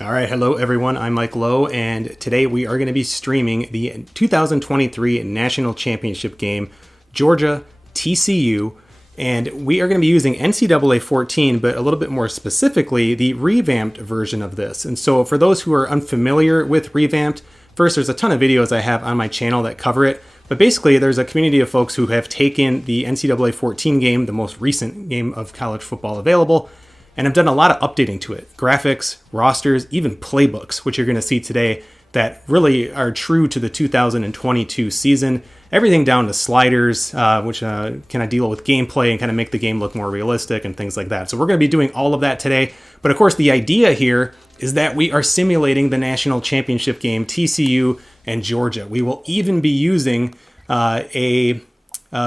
All right, hello everyone. I'm Mike Lowe, and today we are going to be streaming the 2023 National Championship game, Georgia TCU, and we are going to be using NCAA 14, but a little bit more specifically, the revamped version of this. And so for those who are unfamiliar with Revamped, first, there's a ton of videos I have on my channel that cover it, but basically there's a community of folks who have taken the NCAA 14 game, the most recent game of college football available, and I've done a lot of updating to it. Graphics, rosters, even playbooks, which you're going to see today that really are true to the 2022 season. Everything down to sliders, which kind of deal with gameplay and kind of make the game look more realistic and things like that. So we're going to be doing all of that today. But of course, the idea here is that we are simulating the national championship game, TCU and Georgia. We will even be using a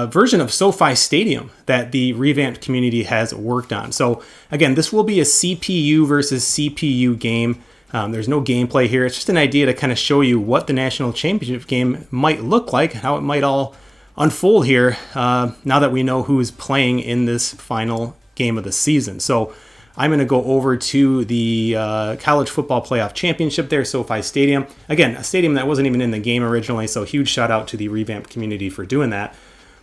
version of SoFi Stadium that the revamped community has worked on. So again, this will be a CPU versus CPU game. There's no gameplay here. It's just an idea to kind of show you what the national championship game might look like, how it might all unfold here now that we know who's playing in this final game of the season. So I'm going to go over to the College Football Playoff Championship there, SoFi Stadium. Again, a stadium that wasn't even in the game originally, so huge shout out to the revamped community for doing that.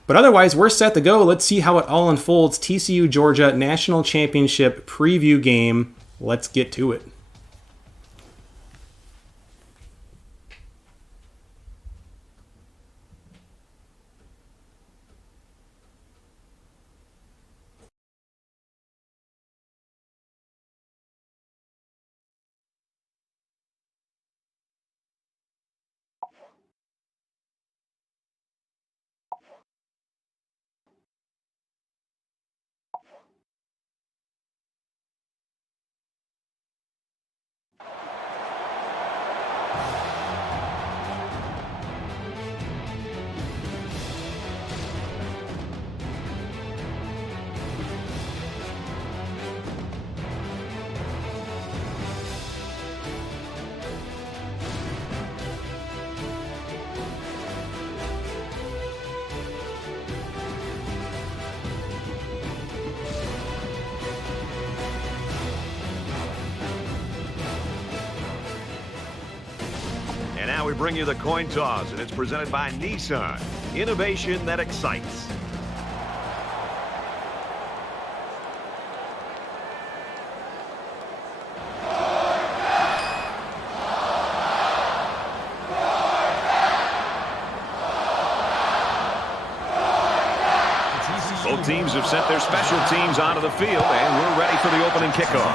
But otherwise, we're set to go. Let's see how it all unfolds. TCU Georgia National Championship preview game. Let's get to it. And now we bring you the coin toss, and it's presented by Nissan. Innovation that excites. Both teams have sent their special teams onto the field, and we're ready for the opening kickoff.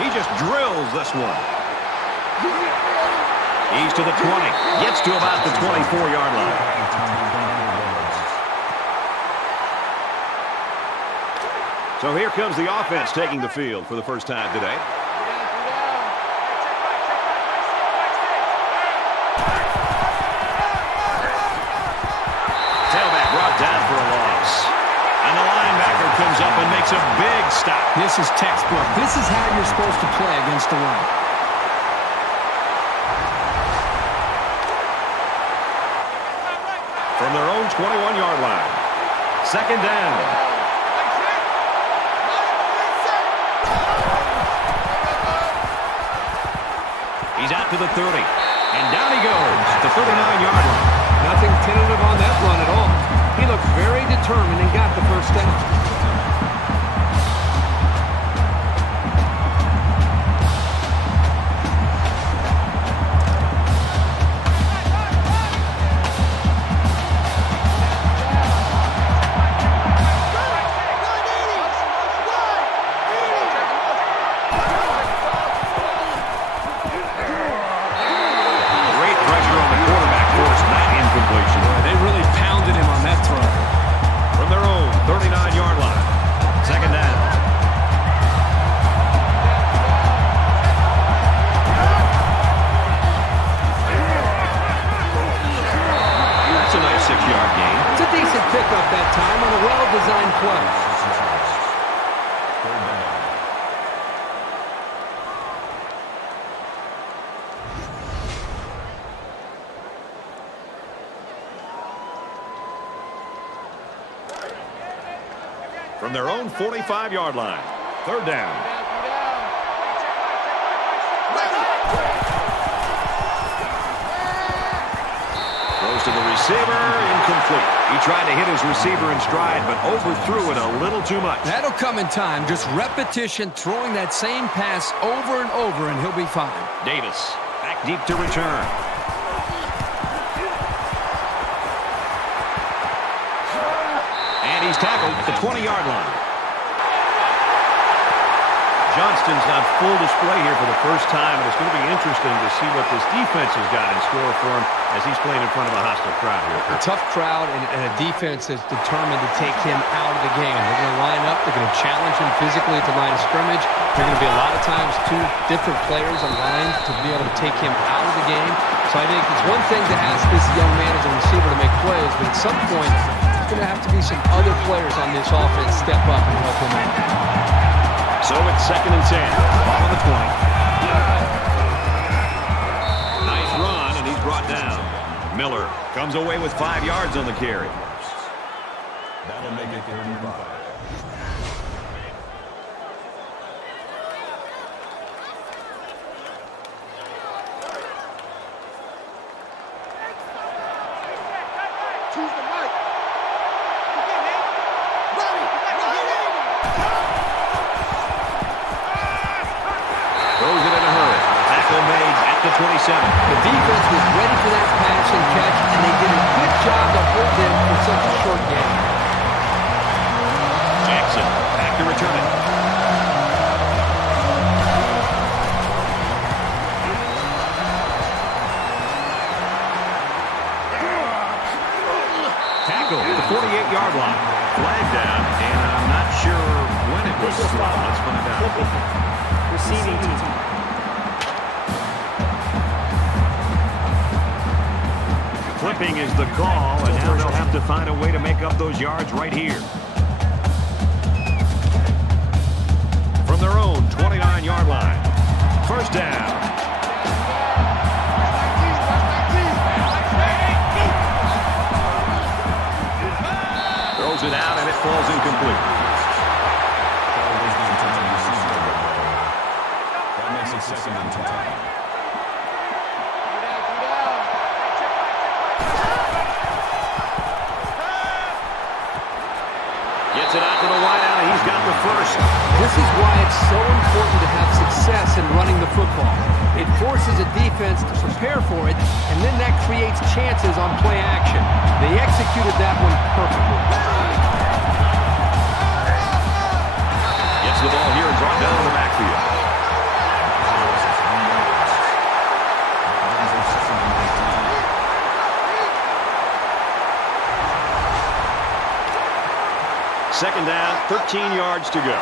He just drills this one. He's to the 20. Gets to about the 24-yard line. So here comes the offense taking the field for the first time today. Tailback brought down for a loss. And the linebacker comes up and makes a big stop. This is textbook. This is how you're supposed to play against the run. From their own 21-yard line. Second down. He's out to the 30. And down he goes at the 39-yard line. Nothing tentative on that run at all. He looked very determined and got the first down. From their own 45-yard line. Third down. Throws to the receiver, incomplete. He tried to hit his receiver in stride, but overthrew it a little too much. That'll come in time. Just repetition, throwing that same pass over and over, and he'll be fine. Davis, back deep to return. And he's tackled at the 20-yard line. Johnston's on full display here for the first time, and it's going to be interesting to see what this defense has got in store for him as he's playing in front of a hostile crowd here. A tough crowd and a defense that's determined to take him out of the game. They're going to line up. They're going to challenge him physically at the line of scrimmage. There are going to be a lot of times two different players aligned to be able to take him out of the game. So I think it's one thing to ask this young man as a receiver to make plays, but at some point there's going to have to be some other players on this offense step up and help him out. So it's 2nd and 10. Ball on the 20. Nice run, and he's brought down. Miller comes away with 5 yards on the carry. That'll make it 35. Throws it in a hurry. Tackle made at the 27. The defense was ready for that pass and catch, and they did a good job to hold them for such a short game. Jackson back to return it. Tackle at the 48-yard line. Flag down, and I'm not sure when it was thrown. Let's find out. Receiving team. Flipping is the call, and now they'll have to find a way to make up those yards right here. From their own 29-yard line. First down. Throws it out, and it falls incomplete. That makes it 2nd and 10. Gets it out to the wideout, and he's got the first. This is why it's so important to have success in running the football. It forces a defense to prepare for it, and then that creates chances on play action. They executed that one perfectly. Gets the ball here and brought down in the backfield. Second down, 13 yards to go.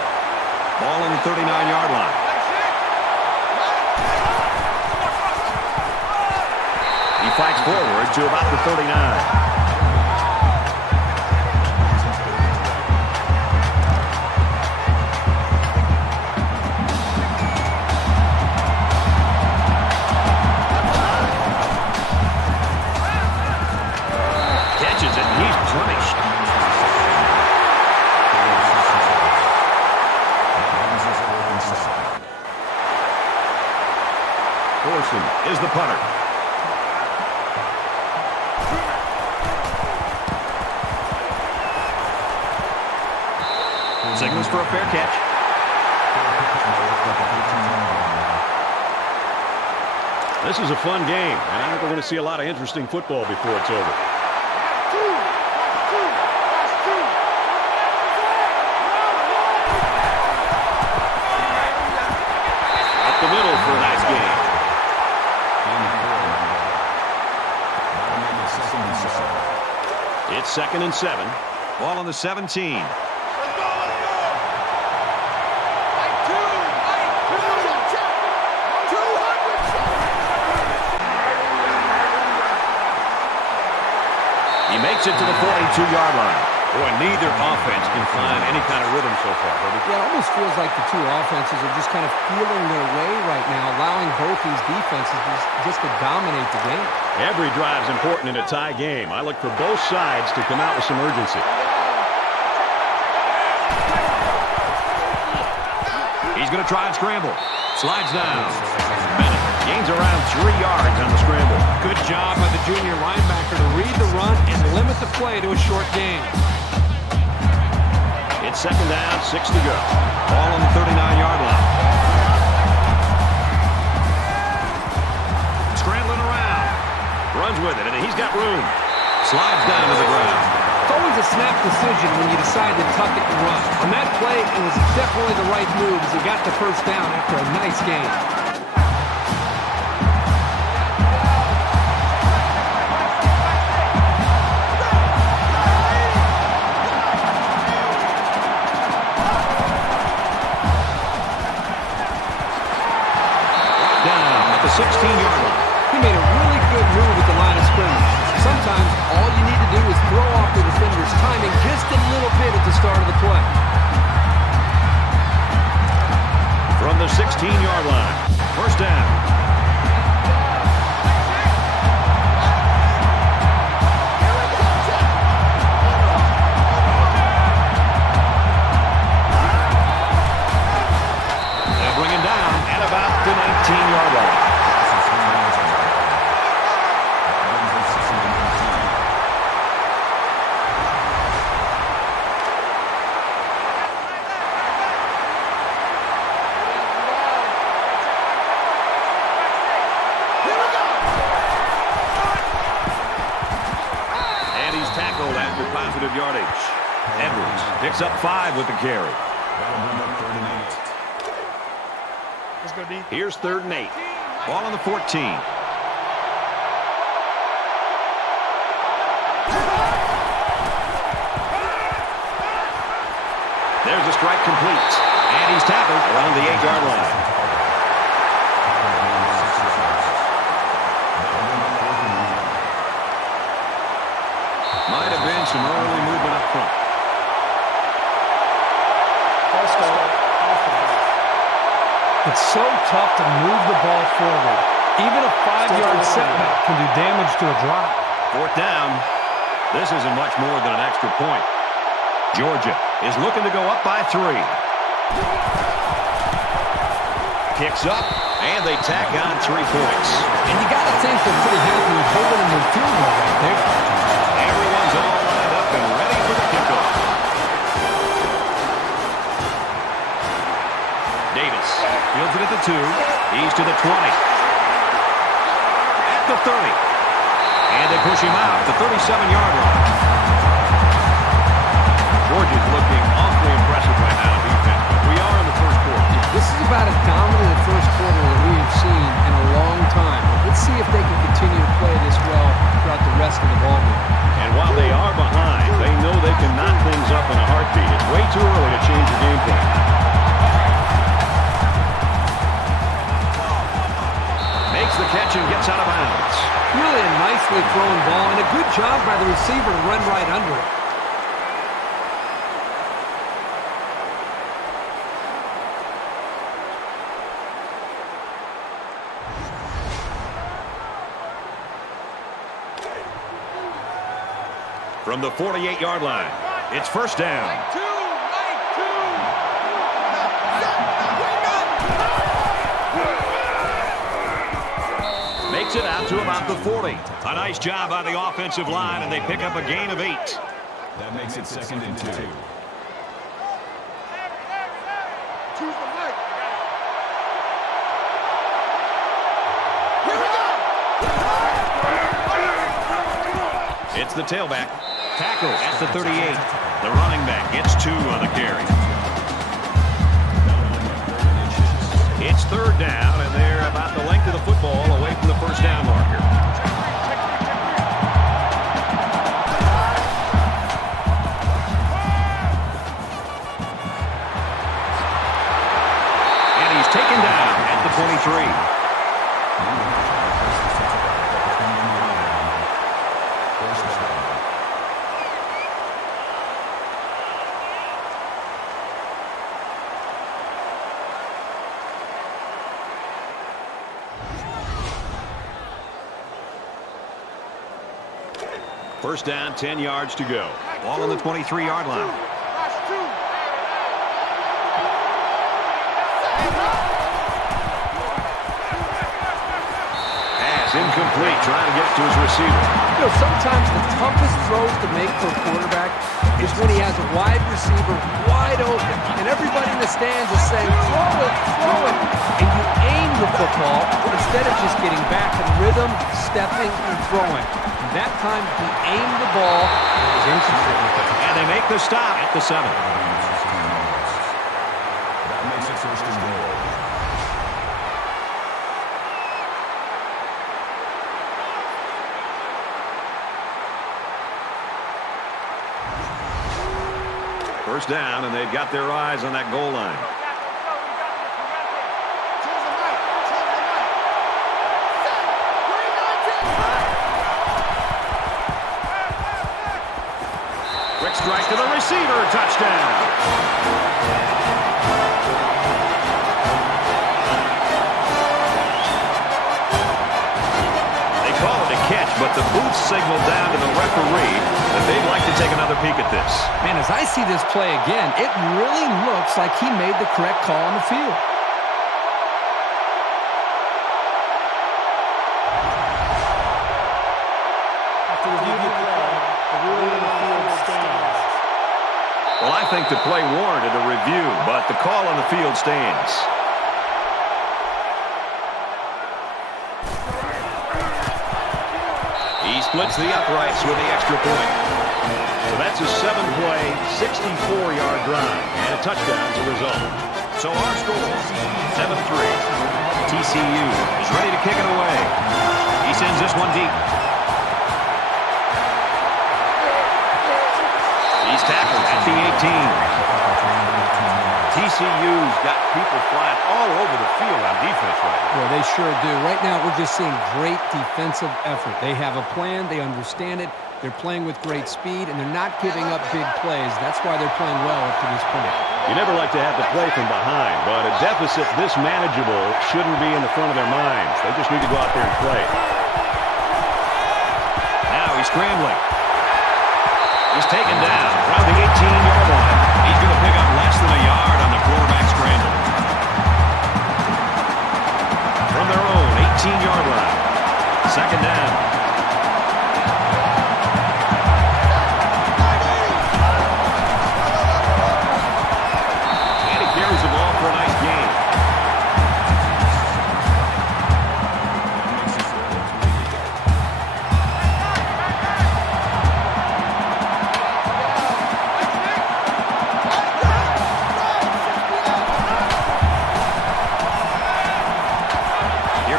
Ball on the 39-yard line. He fights forward to about the 39. Catches it, and he's punished. Orson is the punter. Signals for a fair catch. This is a fun game, and I think we're going to see a lot of interesting football before it's over. Up the middle for a nice game. It's 2nd and 7. Ball on the 17. He makes it to the 42-yard line. Boy, neither offense can find any kind of rhythm so far. Yeah, it almost feels like the two offenses are just kind of feeling their way right now, allowing both these defenses just to dominate the game. Every drive's important in a tie game. I look for both sides to come out with some urgency. He He's going to try and scramble. Slides down. Bennett gains around 3 yards on the scramble. Good job by the junior linebacker to read the run and limit the play to a short gain. It's second down, 6 to go. Ball on the 39-yard line. Scrambling around. Runs with it, and he's got room. Slides down to the ground. It's always a snap decision when you decide to tuck it and run. On that play, it was definitely the right move as he got the first down after a nice game. Down at the 16-yard line. He made a really good move at the line of scrimmage. Sometimes all you need to do is throw off the defender's timing just a little bit at the start of the play. From the 16-yard line. First down. They bring him down at about the 19-yard line. After positive yardage. Edwards picks up 5 with the carry. Here's 3rd and 8. Ball on the 14. There's a strike complete. And he's tackled around the 8-yard line. Might have been some early movement up front. It's so tough to move the ball forward. Even a 5-yard setback can do damage to a drop. 4th down. This isn't much more than an extra point. Georgia is looking to go up by 3. Kicks up, and they tack on 3 points. And you got to think they're pretty happy with holding them in field goal right there. Everyone's all lined up and ready for the kickoff. Davis fields it at the 2. He's to the 20. At the 30. And they push him out at the 37-yard line. Georgia's looking awfully impressive right now on defense, but we are in the first quarter. This is about as dominant a first quarter that we have seen in a long time. Let's see if they can continue to play this well throughout the rest of the ballgame. And while they are behind, they know they can knock things up in a heartbeat. It's way too early to change your game plan. Makes the catch and gets out of bounds. Really a nicely thrown ball and a good job by the receiver to run right under it. From the 48-yard line, it's first down. Makes it out to about the 40. A nice job by the offensive line, and they pick up a gain of 8. That makes it 2nd and 2. It's the tailback. Tackle at the 38. The running back gets 2 on the carry. It's 3rd down, and they're about the length of the football away from the first down marker. And he's taken down at the 23. First down, 10 yards to go. Ball on the 23-yard line. incomplete, trying to get to his receiver. You know, sometimes the toughest throws to make for a quarterback is when he has a wide receiver wide open, and everybody in the stands is saying, throw it, and you aim the football instead of just getting back in rhythm, stepping, and throwing. And that time, he aimed the ball, and it was inconsistent. And they make the stop at the 7. That makes it first and goal. First down, and they've got their eyes on that goal line. Quick strike to the receiver, touchdown. They call it a catch, but the booth signaled down to the referee that they'd like to take another peek at this. Man, as I see this play again, it really looks like he made the correct call on the field. After the review play, the ruling on the field stands. Well, I think the play warranted a review, but the call on the field stands. He splits the uprights with the extra point. So that's a 7-play, 64-yard drive, and a touchdown as a result. So our score, 7-3. TCU is ready to kick it away. He sends this one deep. He's tackled at the 18. TCU's got people flying all over the field on defense right now. Well, they sure do. Right now, we're just seeing great defensive effort. They have a plan. They understand it. They're playing with great speed, and they're not giving up big plays. That's why they're playing well up to this point. You never like to have to play from behind, but a deficit this manageable shouldn't be in the front of their minds. They just need to go out there and play. Now he's scrambling. He's taken down around the 18-yard line. He's going to pick up less than a yard on the quarterback scramble. From their own 18-yard line. Second down. And he carries the ball for a nice gain.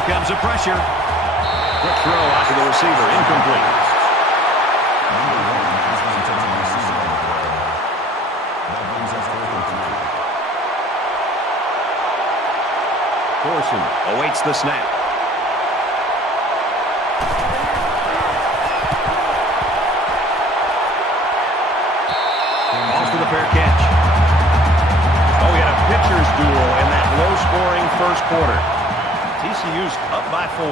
Comes the pressure. Quick throw out to the receiver. Incomplete. Corson awaits the snap. Balls for the fair catch. Oh, we had a pitcher's duel in that low-scoring first quarter. TCU's up by 4.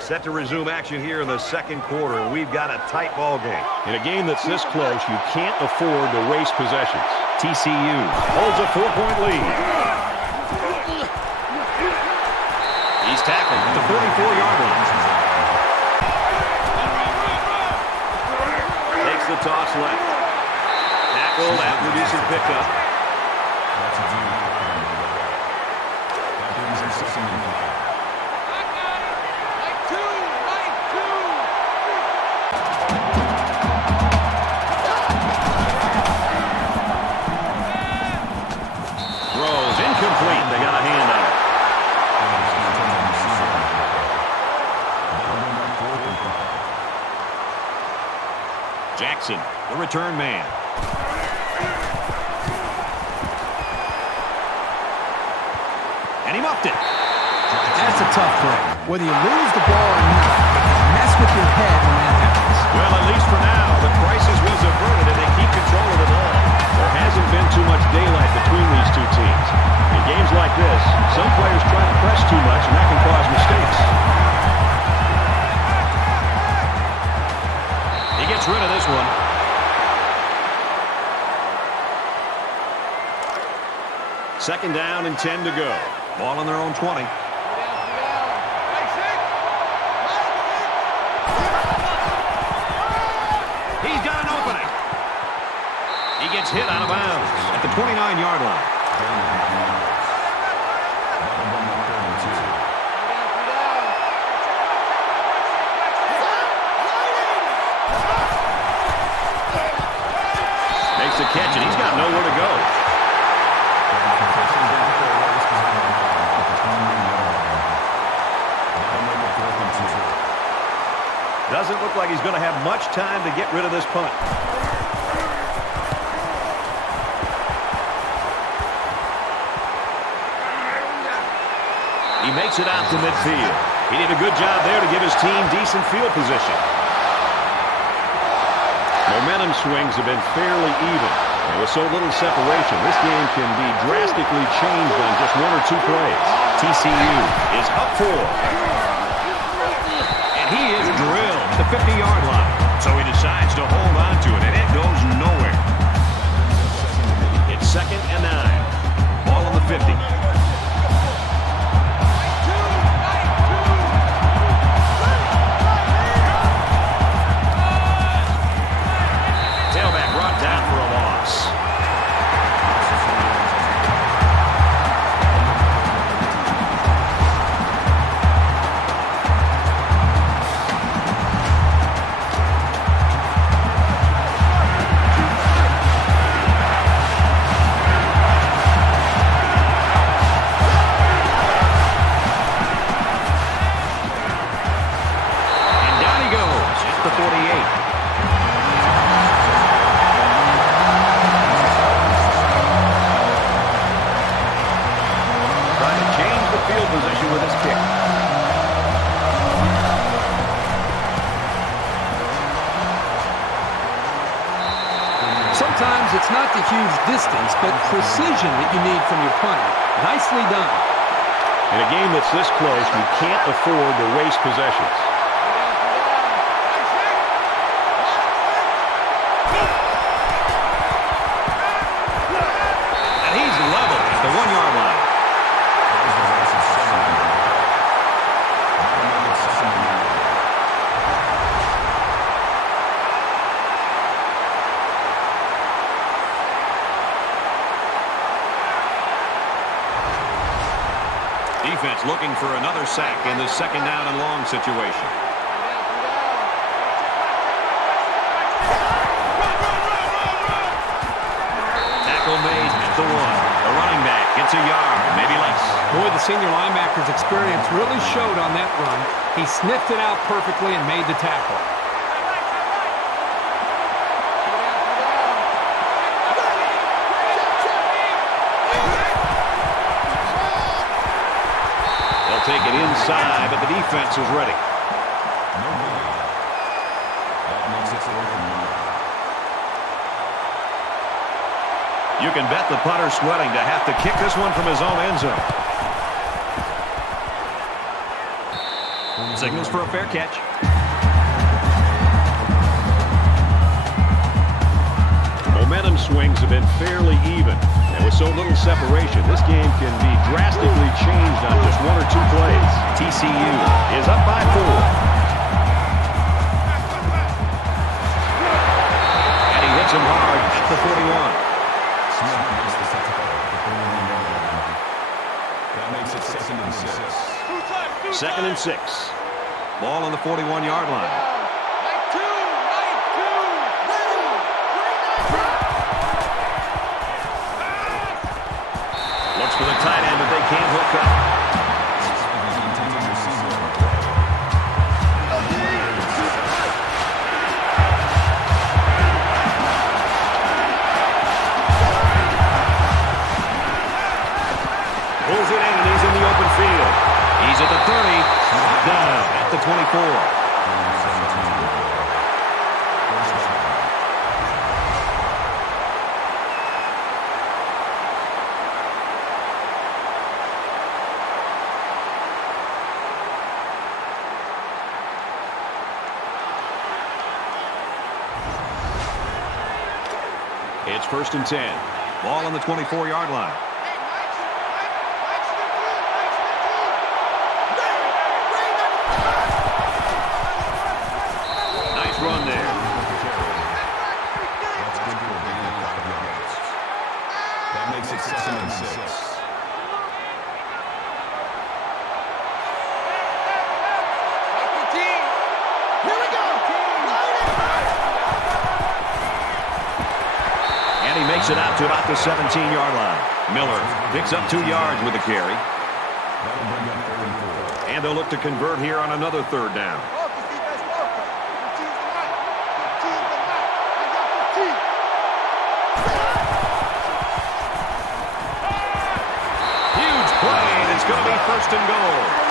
Set to resume action here in the second quarter. We've got a tight ball game. In a game that's this close, you can't afford to waste possessions. TCU holds a 4-point lead. He's tackled at the 34-yard line. The toss left. Tackle after decent pickup. That's a deep. That brings him 2nd and 5. Throws incomplete. They got a hand on it. Jackson, the return man. And he muffed it. That's a tough play. Whether you lose the ball or not, mess with your head when that happens. Well, at least for now, the crisis was averted and they keep control of the ball. There hasn't been too much daylight between these two teams. In games like this, some players try to press too much and that can cause mistakes. He gets rid of this one. Second down and 10 to go. Ball on their own 20. He's got an opening. He gets hit out of bounds at the 29-yard line. Makes the catch, and he's got nowhere to go. Doesn't look like he's going to have much time to get rid of this punt. He makes it out to midfield. He did a good job there to give his team decent field position. Momentum swings have been fairly even. And with so little separation, this game can be drastically changed on just one or two plays. TCU is up 4. And he is drilled at the 50-yard line. So he decides to hold on to it, and it goes nowhere. It's 2nd and 9. Ball on the 50. Tailback brought down for a loss. And down he goes at the 48. Field position with his kick. Sometimes it's not the huge distance, but precision that you need from your punter. Nicely done. In a game that's this close, we can't afford to waste possessions. And he's level at the 1-yard line. Defense looking for another sack in this 2nd down and long situation. Tackle made at the 1. The running back gets a yard, maybe less. Boy, the senior linebacker's experience really showed on that run. He sniffed it out perfectly and made the tackle. Take it inside, but the defense is ready. You can bet the punter sweating to have to kick this one from his own end zone. Signals for a fair catch. Momentum swings have been fairly even. And with so little separation, this game can be drastically changed on just one or two plays. TCU is up by 4. And he hits him hard at the 41. That makes it 2nd and 6. 2nd and 6. Ball on the 41-yard line. For the tight end, but they can't hook up. Pulls it in, and he's in the open field. He's at the 30, down at the 24. It's 1st and 10. Ball on the 24-yard line. Works it out to about the 17-yard line. Miller picks up 2 yards with the carry. And they'll look to convert here on another third down. Huge play, and it's going to be first and goal.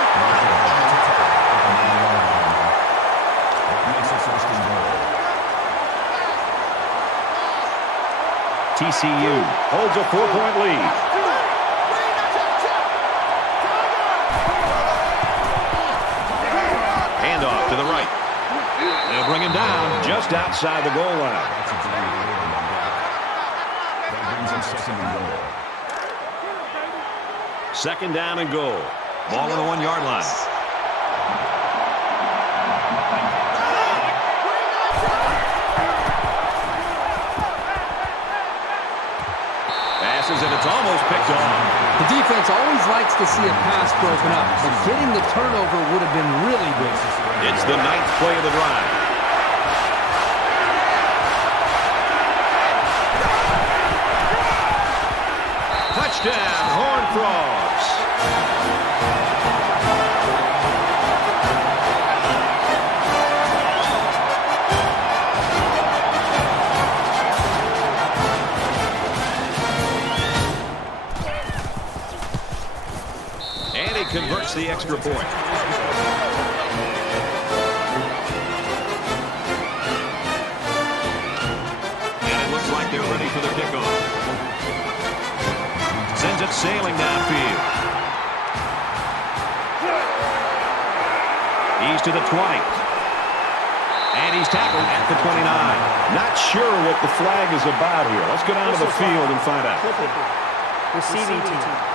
TCU holds a 4-point lead. Handoff to the right. They'll bring him down just outside the goal line. Second down and goal. Ball on the 1-yard line. And it's almost picked off. The defense always likes to see a pass broken up, but getting the turnover would have been really big. It's the 9th play of the drive. Touchdown, Horned Frogs. Converts the extra point. And it looks like they're ready for the kickoff. Sends it sailing downfield. He's to the 20. And he's tackled at the 29. Not sure what the flag is about here. Let's go down to the field and find out. Receiving team.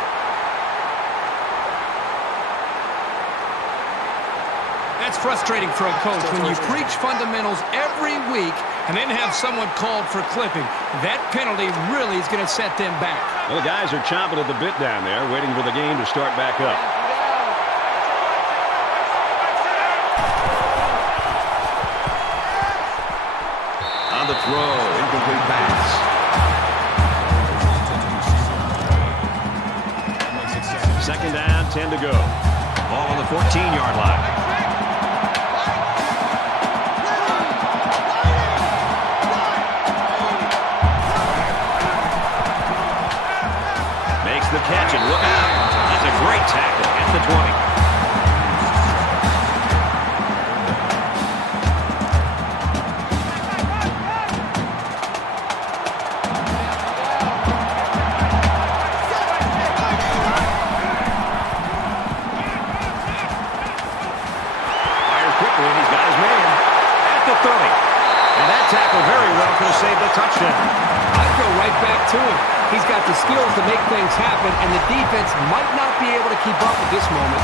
That's frustrating for a coach when you preach fundamentals every week and then have someone called for clipping. That penalty really is going to set them back. Well, the guys are chomping at the bit down there, waiting for the game to start back up. On the throw, incomplete pass. Second down, 10 to go. Ball on the 14-yard line. The catch, and look out. That's a great tackle at the 20. Fires quickly, and he's got his man at the 30. And that tackle very well could have saved the touchdown. I'd go right back to him. He's got the skills to make things happen, and the defense might not be able to keep up at this moment.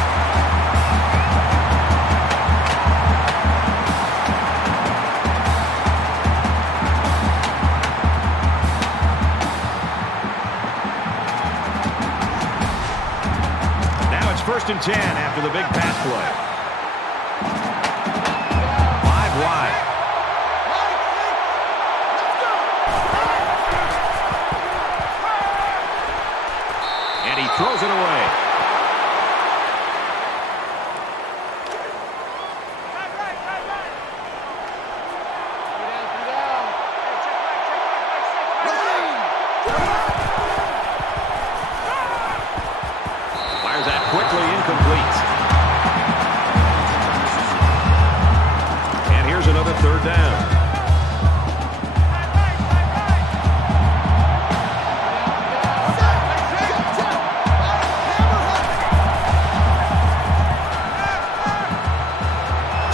Now it's 1st and 10 after the big pass play. 5 wide. He throws it away. Fires that quickly, incomplete. And here's another third down.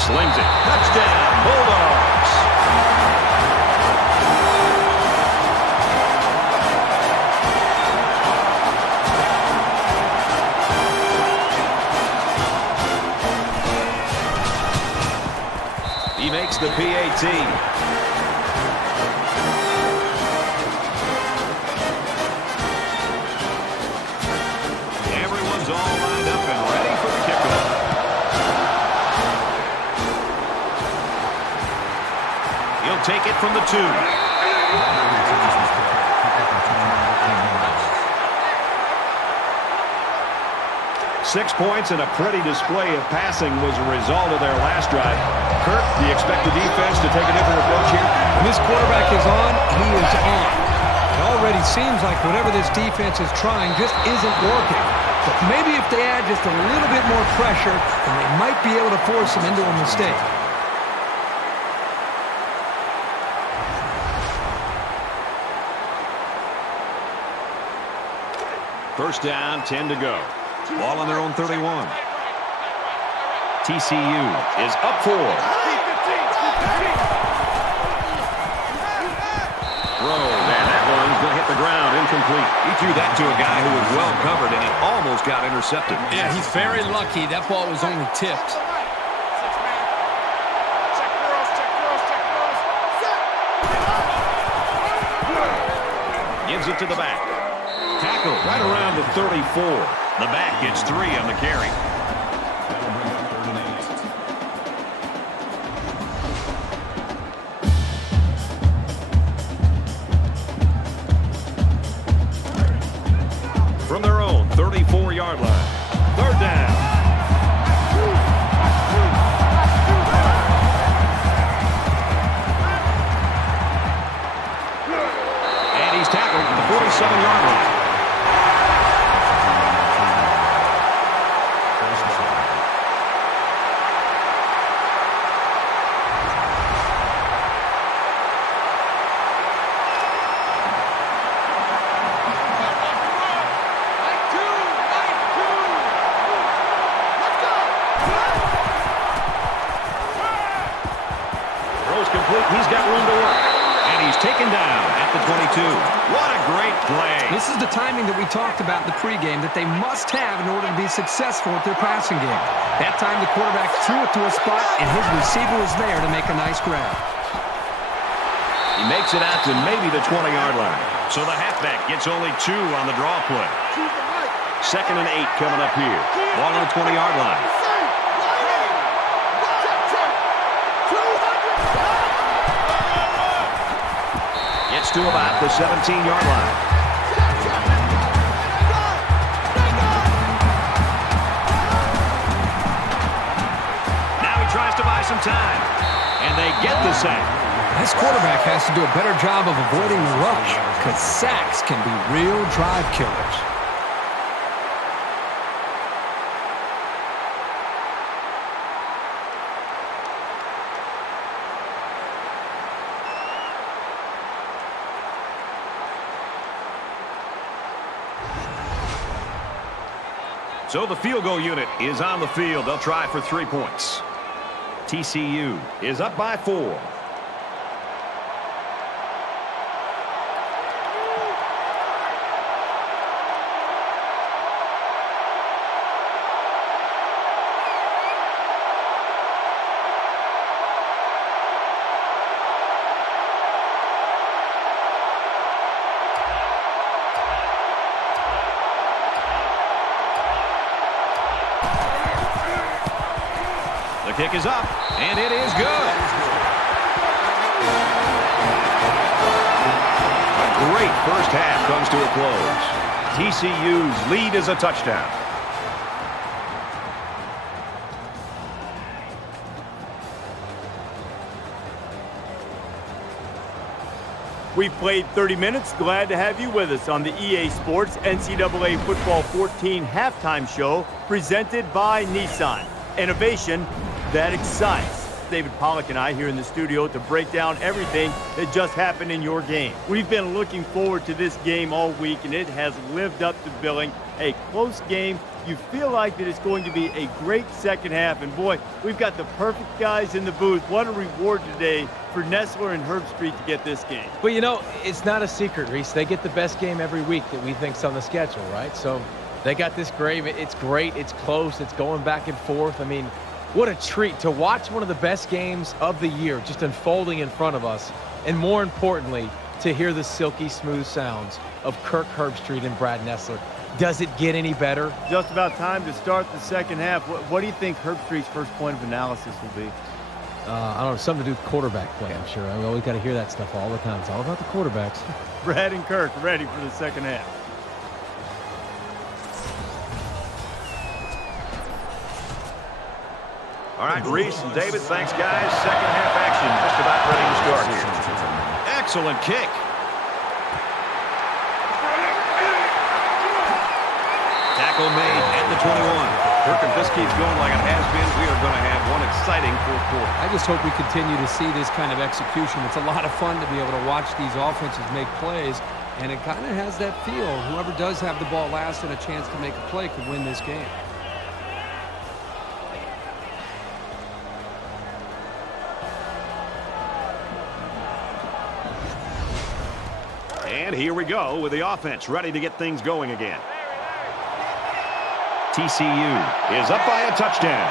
Slings it. Touchdown, Bulldogs. He makes the PAT. Everyone's all lined up and ready for the kickoff. He'll take it from the 2. 6 points and a pretty display of passing was a result of their last drive. Kirk, do you expect the defense to take a different approach here? When this quarterback is on, he is on. It already seems like whatever this defense is trying just isn't working. But maybe if they add just a little bit more pressure, then they might be able to force him into a mistake. First down, 10 to go. Ball on their own 31. TCU is up 4. Throw, and that one's going to hit the ground, incomplete. He threw that to a guy who was well covered, and it almost got intercepted. Yeah, he's very lucky. That ball was only tipped. Gives it to the back. Tackle right around the 34. The back gets 3 on the carry. From their own 34-yard line. Third down. And he's tackled at the 47-yard line. He's got room to work. And he's taken down at the 22. What a great play. This is the timing that we talked about in the pregame that they must have in order to be successful at their passing game. That time the quarterback threw it to a spot, and his receiver was there to make a nice grab. He makes it out to maybe the 20-yard line. So the halfback gets only 2 on the draw play. 2nd and 8 coming up here. Ball on the 20-yard line. Gets to about the 17-yard line. Now he tries to buy some time. And they get the sack. This quarterback has to do a better job of avoiding the rush, because sacks can be real drive killers. So the field goal unit is on the field. They'll try for 3 points. TCU is up by 4. The kick is up, and it is good. A great first half comes to a close. TCU's lead is a touchdown. We've played 30 minutes. Glad to have you with us on the EA Sports NCAA Football 14 halftime show presented by Nissan. Innovation that excites. David Pollack and I here in the studio to break down everything that just happened in your game. We've been looking forward to this game all week, and it has lived up to billing. A close game. You feel like that it's going to be a great second half, and boy, we've got the perfect guys in the booth. What a reward today for Nessler and Herbstreit to get this game. Well, you know, it's not a secret, Reese. They get the best game every week that we think's on the schedule, right? So they got this great. It's great. It's close. It's going back and forth. I mean, what a treat to watch one of the best games of the year just unfolding in front of us. And more importantly, to hear the silky smooth sounds of Kirk Herbstreit and Brad Nessler. Does it get any better? Just about time to start the second half. What do you think Herbstreit's first point of analysis will be? I don't know, something to do with quarterback play, I'm sure. We always got to hear that stuff all the time. It's all about the quarterbacks. Brad and Kirk ready for the second half. All right, Reese and David, thanks, guys. Second half action just about ready to start here. Excellent kick. Tackle made at the 21. Kirk, if this keeps going like it has been, we are going to have one exciting fourth quarter. I just hope we continue to see this kind of execution. It's a lot of fun to be able to watch these offenses make plays, and it kind of has that feel. Whoever does have the ball last and a chance to make a play could win this game. And here we go with the offense ready to get things going again. TCU is up by a touchdown.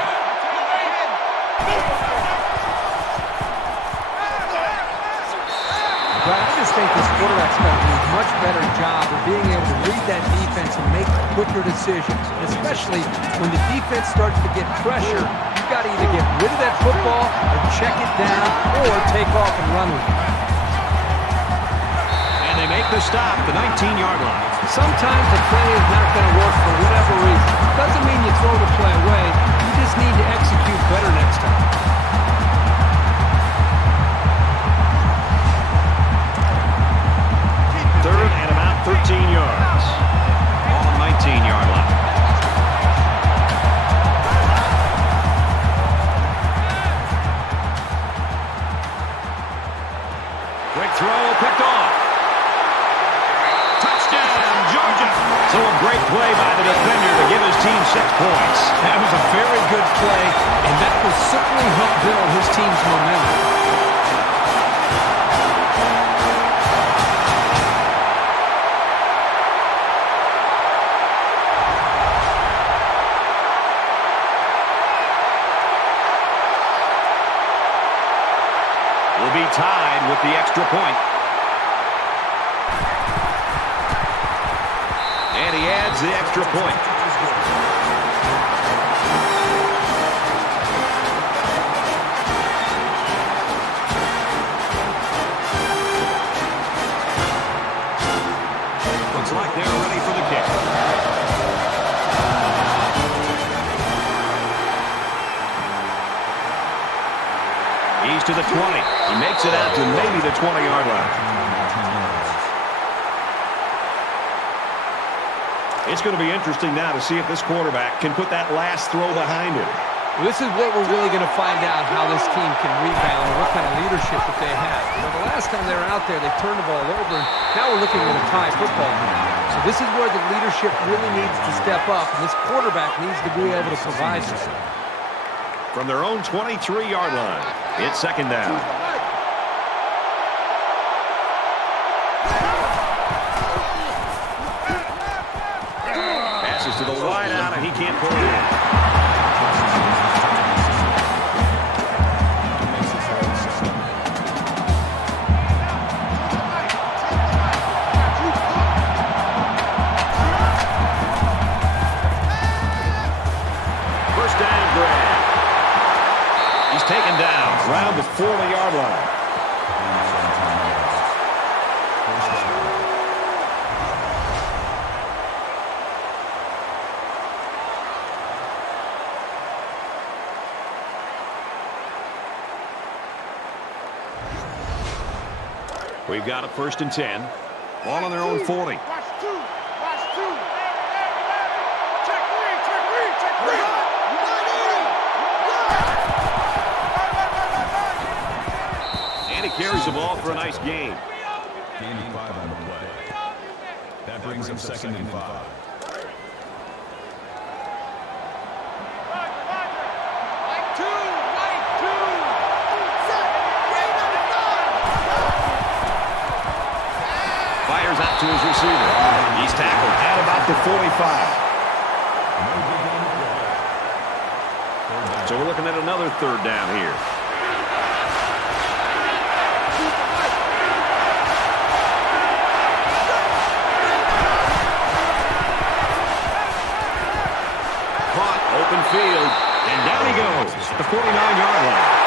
But I just think this quarterback's got to do a much better job of being able to read that defense and make quicker decisions, especially when the defense starts to get pressure. You've got to either get rid of that football or check it down or take off and run with it. And they make the stop at the 19-yard line. Sometimes the play is not going to work for whatever reason. Doesn't mean you throw the play away. You just need to execute better next time. Third and about 13 yards. On the 19-yard line. Quick throw, picked off. Touchdown, Georgia. So a great play by the defender to give his team 6 points. That was a very good play, and that will certainly help build his team's momentum. Will be tied with the extra point. And he adds the extra point. Looks like they're ready for the kick. He's to the 20. He makes it out to maybe the 20-yard line. It's going to be interesting now to see if this quarterback can put that last throw behind him. Well, this is what we're really going to find out, how this team can rebound and what kind of leadership that they have. You know, the last time they were out there, they turned the ball over, and now we're looking at a tie football game. So this is where the leadership really needs to step up, and this quarterback needs to be able to provide this. From their own 23-yard line, it's second down. Passes to the wide out, and he can't pull it in. First down grab. He's taken down around the 40-yard line. We've got a 1st and 10. Ball on their own 40. And he carries the ball for a nice gain. Gain of 5 on the play. That brings him 2nd and 5. Fires out to his receiver. He's tackled at about the 45. So we're looking at another 3rd down here. Caught, open field, and down he goes at the 49-yard line.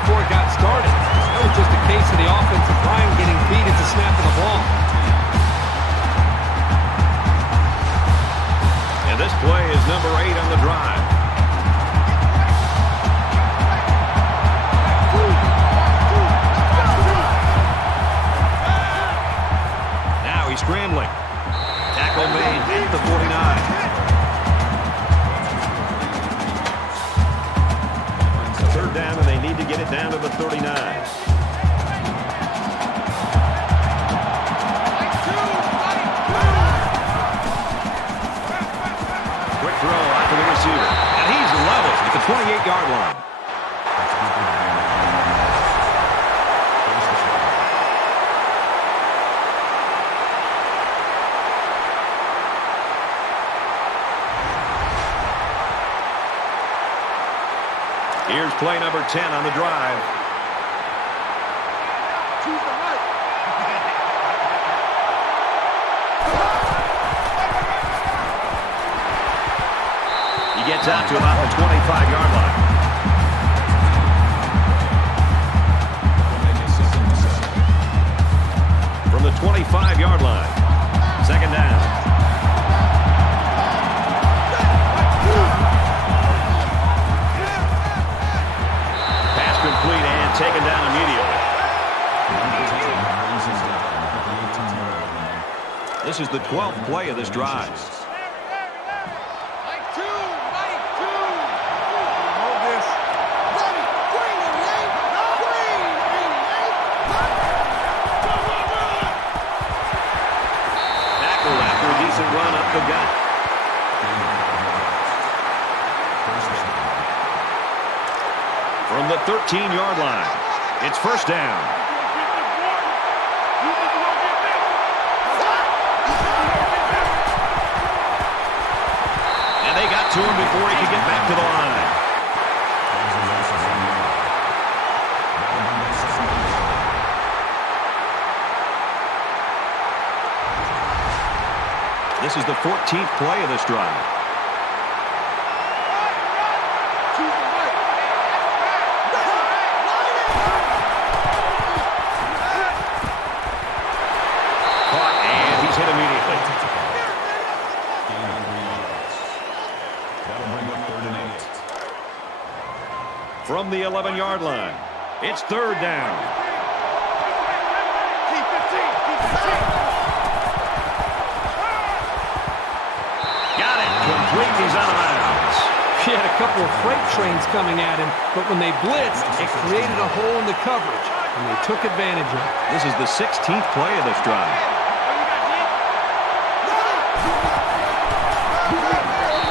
before it got started. That was just a case of the offensive line getting beat at the snap of the ball. And this play is number 8 on the drive. Now he's scrambling. Tackle made at the 49. Third down, and they need to get it down to the 39. Quick throw out to the receiver. And he's level at the 28-yard line. Here's play number 10 on the drive. He gets out to about the 25-yard line. From the 25-yard line. Second down. Complete and taken down immediately. This is the 12th play of this drive. Tackled after a decent run up the gut. From the 13-yard line, it's first down. And they got to him before he could get back to the line. This is the 14th play of this drive. From the 11-yard line, it's third down. Got it. Complete. He's out of bounds. He had a couple of freight trains coming at him, but when they blitzed, it created a hole in the coverage, and they took advantage of it. This is the 16th play of this drive.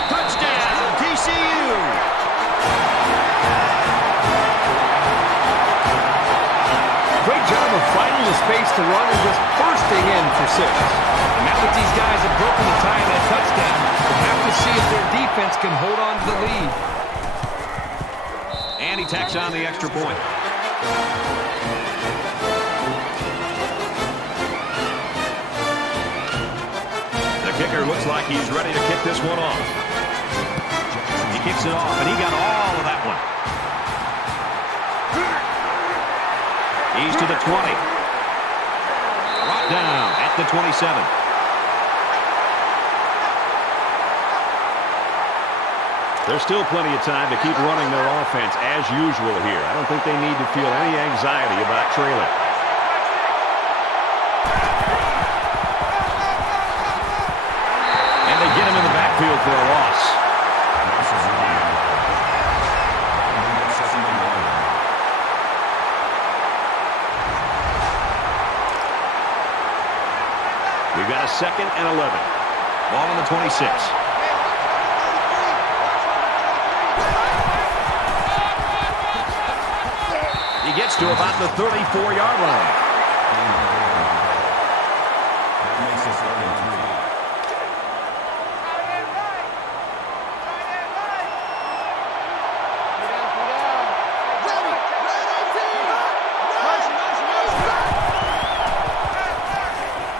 Touchdown, TCU! Great job of finding the space to run and just bursting in for 6. And now that these guys have broken the tie of that touchdown, we'll have to see if their defense can hold on to the lead. And he tacks on the extra point. The kicker looks like he's ready to kick this one off. He kicks it off, and he got all of that one. He's to the 20. Brought down at the 27. There's still plenty of time to keep running their offense as usual here. I don't think they need to feel any anxiety about trailing. And they get him in the backfield for a loss. We've got a 2nd and 11. Ball on the 26. He gets to about the 34-yard line.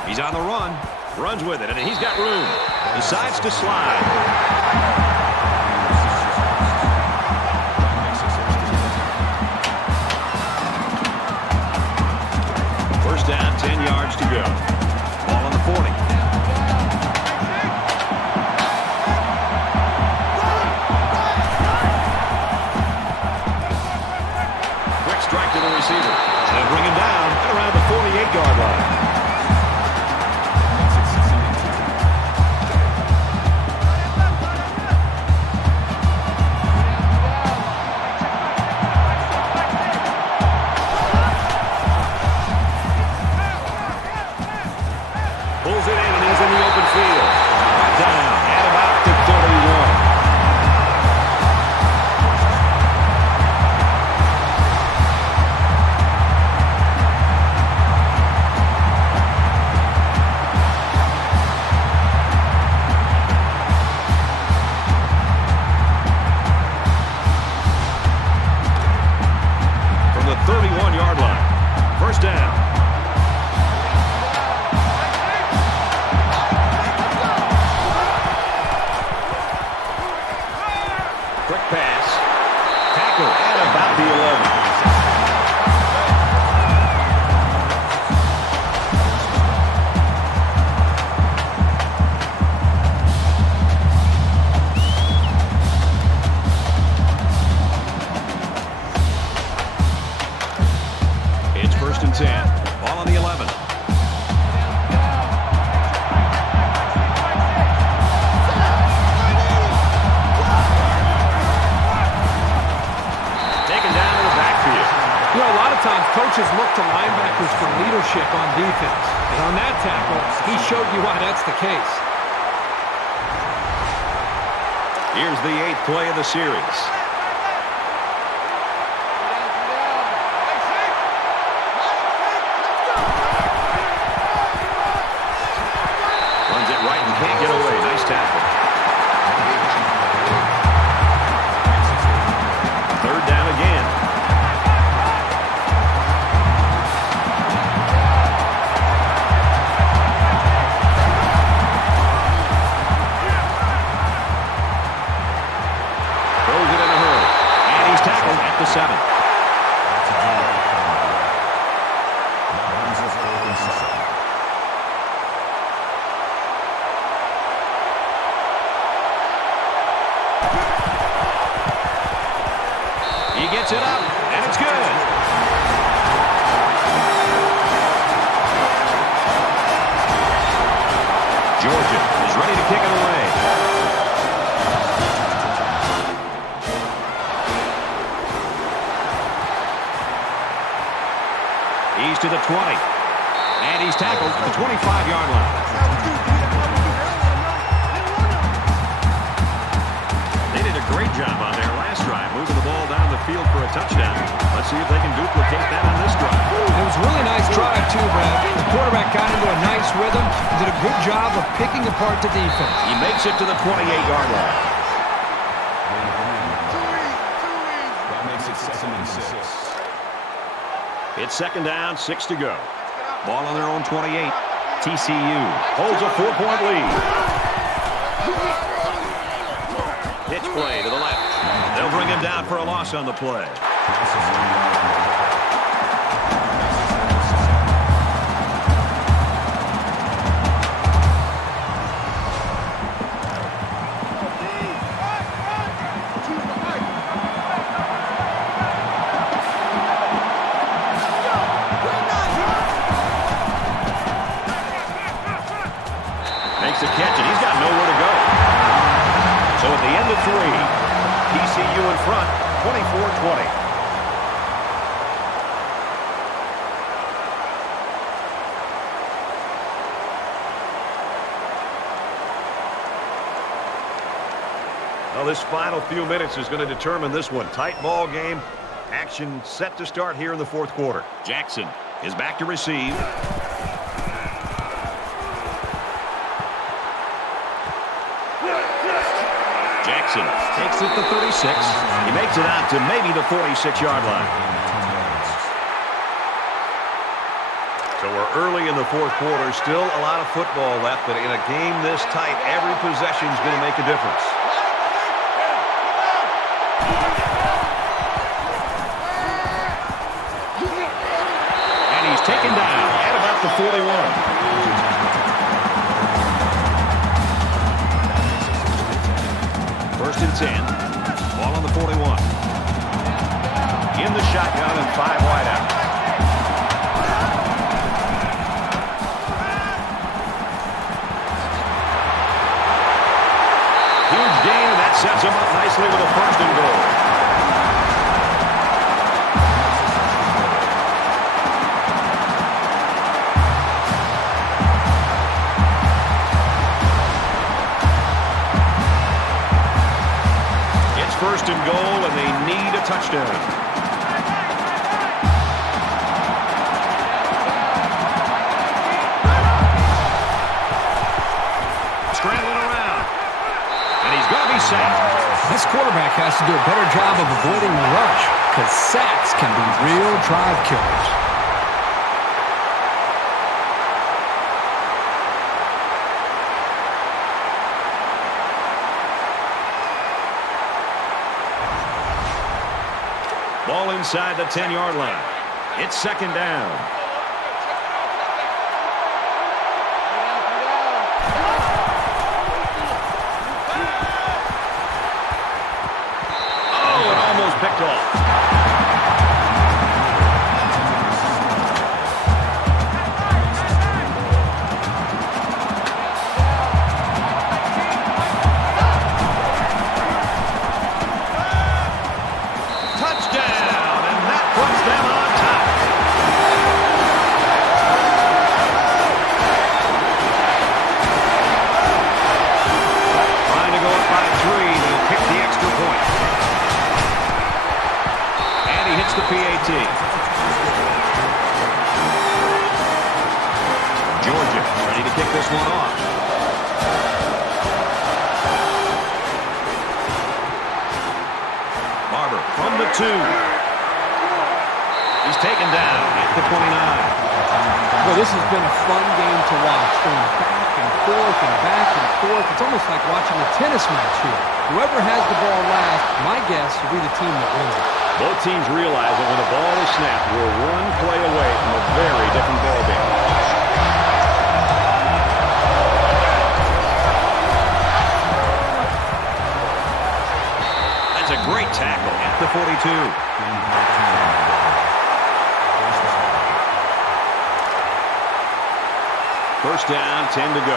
He's on the run, runs with it, and he's got room. Decides to slide. yards to go. Ball on the 40. Quick strike to the receiver. They'll bring him down at around the 48-yard line. Coaches look to linebackers for leadership on defense. And on that tackle, he showed you why that's the case. Here's the 8th play of the series. Runs it right and can't get away. Nice tackle. 3rd down again. The 7. He gets it up, and it's good. Georgia is ready to kick it away. He's to the 20. And he's tackled at the 25-yard line. They did a great job on their last drive, moving the ball down the field for a touchdown. Let's see if they can duplicate that on this drive. It was a really nice drive, too, Brad. The quarterback got into a nice rhythm and did a good job of picking apart the defense. He makes it to the 28-yard line. That makes it 2nd and 6. It's 2nd down, 6 to go. Ball on their own 28. TCU holds a 4-point lead. Pitch play to the left. They'll bring him down for a loss on the play. Makes the catch, and he's got nowhere to go. So at the end of 3, TCU in front, 24-20. Well, this final few minutes is going to determine this one. Tight ball game. Action set to start here in the 4th quarter. Jackson is back to receive. Jackson takes it to 36. He makes it out to maybe the 46-yard line. So we're early in the 4th quarter. Still a lot of football left, but in a game this tight, every possession is going to make a difference. And he's taken down at about at the 41. First and 10. Ball on the 41. In the shotgun and 5 wide out. Huge gain, and that sets him up nicely with a first and goal. It's first and goal, and they need a touchdown. This quarterback has to do a better job of avoiding the rush because sacks can be real drive killers. Ball inside the 10-yard line. It's second down. Picked off. Touchdown, and that puts them on top. Trying to go up by 3. They'll pick the extra point. Hits the PAT. Georgia ready to kick this one off. Barber from the 2. He's taken down at the 29. Well, this has been a fun game to watch. Going back and forth and back and forth. It's almost like watching a tennis match here. Whoever has the ball last, my guess will be the team that wins it. Both teams realize that when the ball is snapped, we're one play away from a very different ball game. That's a great tackle at the 42. First down, 10 to go.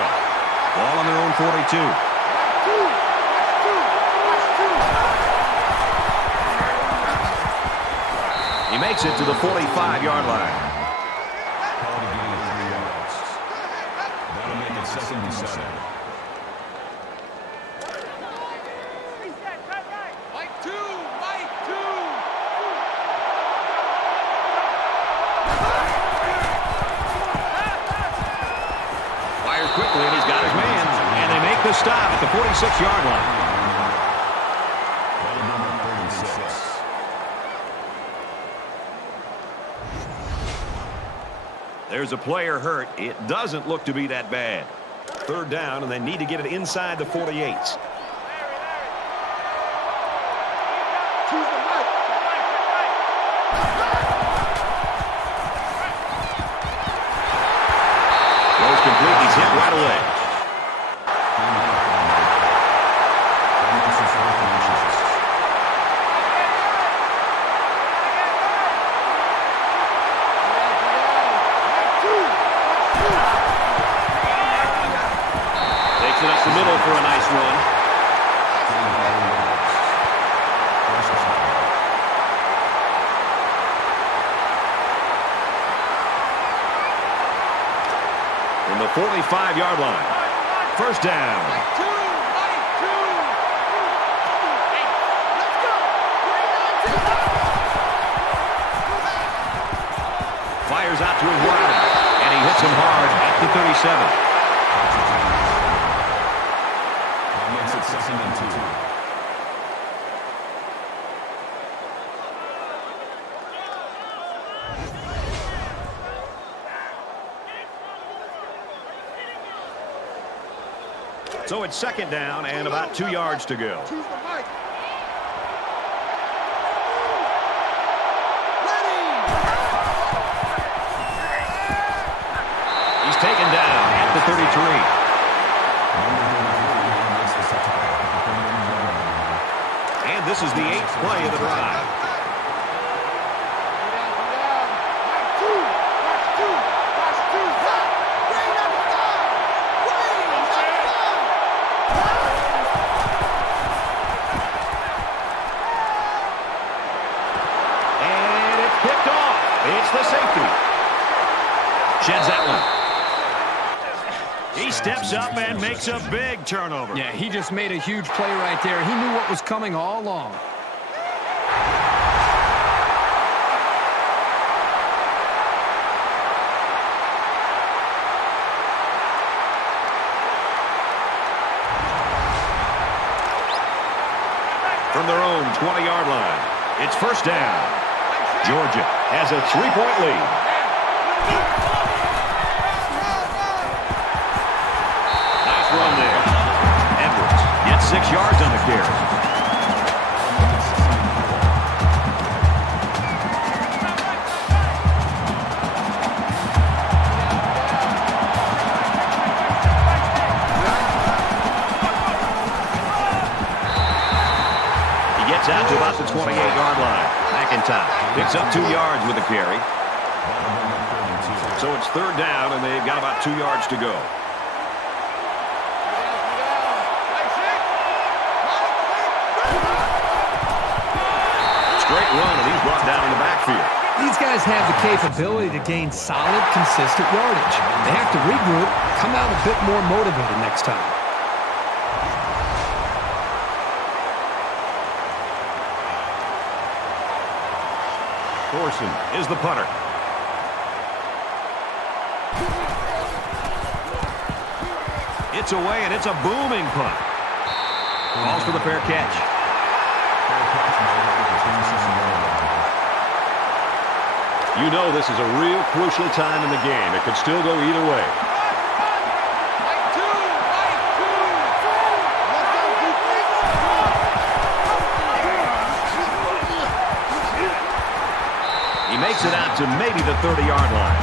Ball on their own 42. He makes it to the 45-yard line. That'll make it second and 7. Fires quickly, and he's got his man. And they make the stop at the 46-yard line. There's a player hurt. It doesn't look to be that bad. Third down, and they need to get it inside the 48. Goes complete. He's hit right away. Takes it up the middle for a nice run. From the 45-yard line. First down. Fires out to his right, and he hits him hard at the 37. That makes it second and 2. So it's second down and about 2 yards to go. taken down at the 33. And this is the 8th play of the drive. It's the safety. Sheds that one. He steps up and makes a big turnover. Yeah, he just made a huge play right there. He knew what was coming all along. From their own 20-yard line, it's first down. Georgia has a 3-point lead. Nice run there. Edwards gets 6 yards on the carry. He gets out to about the 28-yard line. McIntyre picks up 2 yards with the carry. So it's third down, and they've got about 2 yards to go. Straight run, and he's brought down in the backfield. These guys have the capability to gain solid, consistent yardage. They have to regroup, come out a bit more motivated next time. Thorson is the punter. It's away, and it's a booming punt. Calls for the fair catch. You know this is a real crucial time in the game. It could still go either way. He makes it out to maybe the 30-yard line.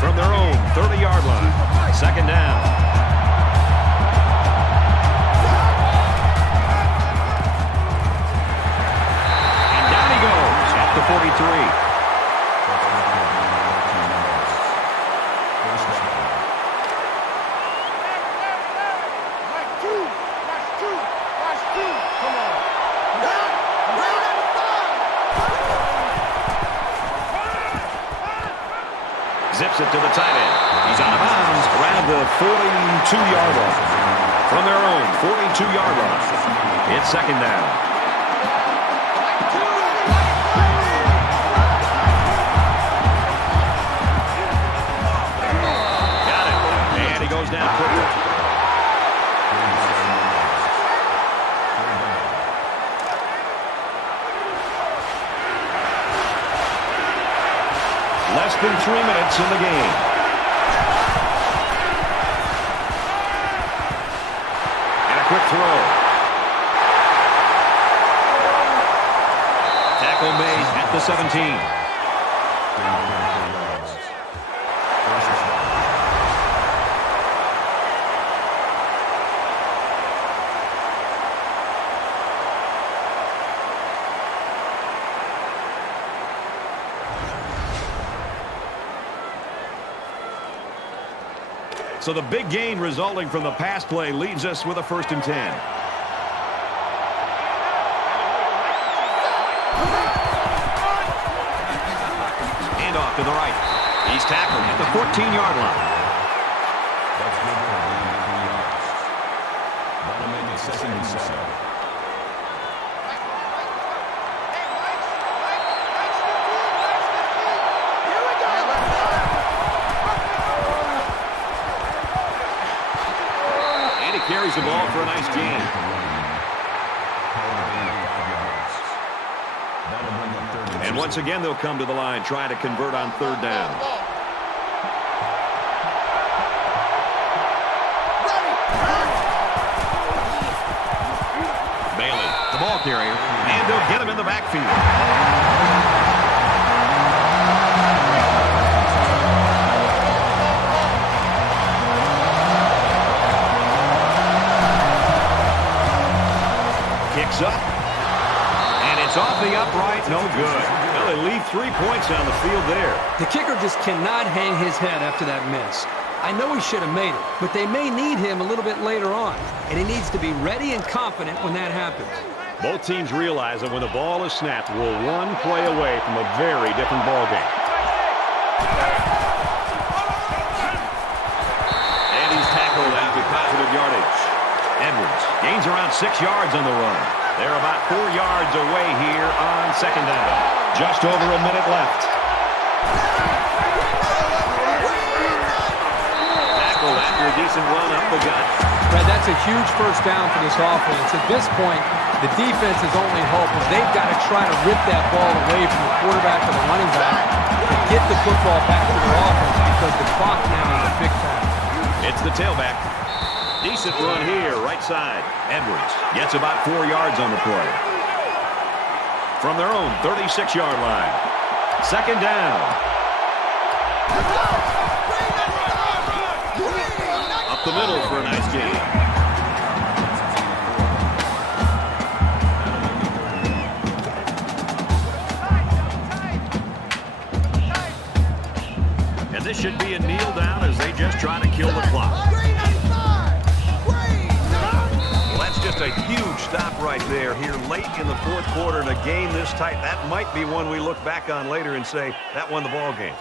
From their own 30-yard line, second down. And down he goes at the 43. Zips it to the tight end. He's out of bounds around the 42-yard line. From their own 42-yard line, it's second down. Got it. And he goes down quickly. Less than 3 minutes in the game. And a quick throw. Tackle made at the 17. So the big gain resulting from the pass play leaves us with a 1st and 10. Hand off to the right. He's tackled at the 14-yard line. That'll make it 2nd and 7. Carries the ball for a nice gain. And once again, they'll come to the line trying to convert on 3rd down. Bailey, the ball carrier, and they'll get him in the backfield. Kicks up, and it's off the upright, no good. Well, they leave 3 points on the field there. The kicker just cannot hang his head after that miss. I know he should have made it, but they may need him a little bit later on, and he needs to be ready and confident when that happens. Both teams realize that when the ball is snapped, we're one play away from a very different ball game. And he's tackled after positive yardage. Edwards gains around 6 yards on the run. They're about 4 yards away here on second down. Just over a minute left. Tackled after a decent run up the gut. Fred, that's a huge first down for this offense. At this point, the defense's only hope is they've got to try to rip that ball away from the quarterback or the running back and get the football back to their offense because the clock now is a big time. It's the tailback. Decent run here, right side. Edwards gets about 4 yards on the play. From their own 36-yard line. Second down. Up the middle for a nice gain. And this should be a kneel down as they just try to kill the clock. Just a huge stop right there here late in the fourth quarter in a game this tight. That might be one we look back on later and say that won the ball game.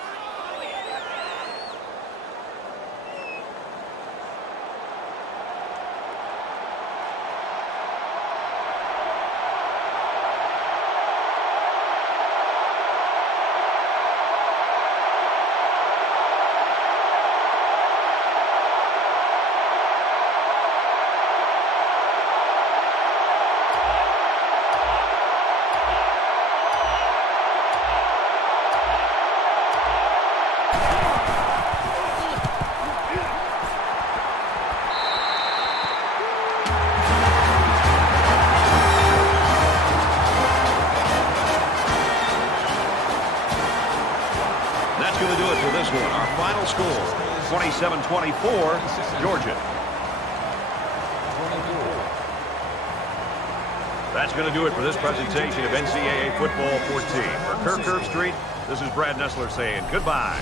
Going to do it for this one. Our final score, 27-24, Georgia. That's going to do it for this presentation of NCAA Football 14. For Kirk Herbstreit, this is Brad Nessler saying goodbye.